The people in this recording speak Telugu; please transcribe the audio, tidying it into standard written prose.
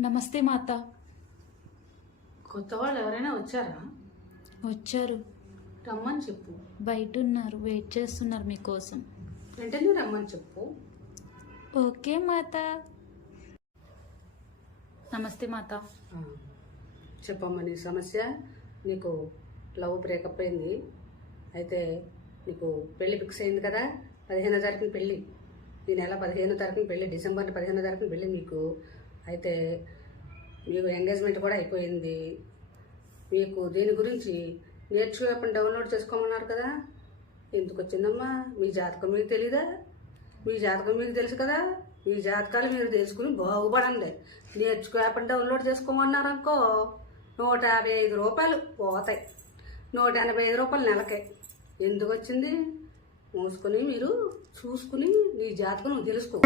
నమస్తే మాత. కొత్త వాళ్ళు ఎవరైనా వచ్చారా? వచ్చారు. రమ్మని చెప్పు. బయట ఉన్నారు, వెయిట్ చేస్తున్నారు మీకోసం. వెంటనే రమ్మని చెప్పు. ఓకే మాత. నమస్తే మాత. ఆ, చెప్పమ్మా నీ సమస్య. నీకు లవ్ బ్రేకప్ అయింది. అయితే నీకు పెళ్లి ఫిక్స్ అయింది కదా. 15వ తారీఖున పెళ్ళి. ఈ నెల 15వ తారీఖున పెళ్ళి, డిసెంబర్ 15వ తారీఖున పెళ్ళి మీకు. అయితే మీకు ఎంగేజ్మెంట్ కూడా అయిపోయింది. మీకు దీని గురించి నేర్చుకోకుండా డౌన్లోడ్ చేసుకోమన్నారు కదా. ఎందుకు వచ్చిందమ్మా? మీ జాతకం మీకు తెలీదా? మీ జాతకం మీకు తెలుసు కదా. మీ జాతకాలు మీరు తెలుసుకుని బాగుపడండి. నేర్చుకోకుండా డౌన్లోడ్ చేసుకోమన్నారు అనుకో, 155 రూపాయలు పోతాయి. 185 రూపాయలు నెలకే. ఎందుకు వచ్చింది? మూసుకొని మీరు చూసుకుని నీ జాతకం నువ్వు తెలుసుకో.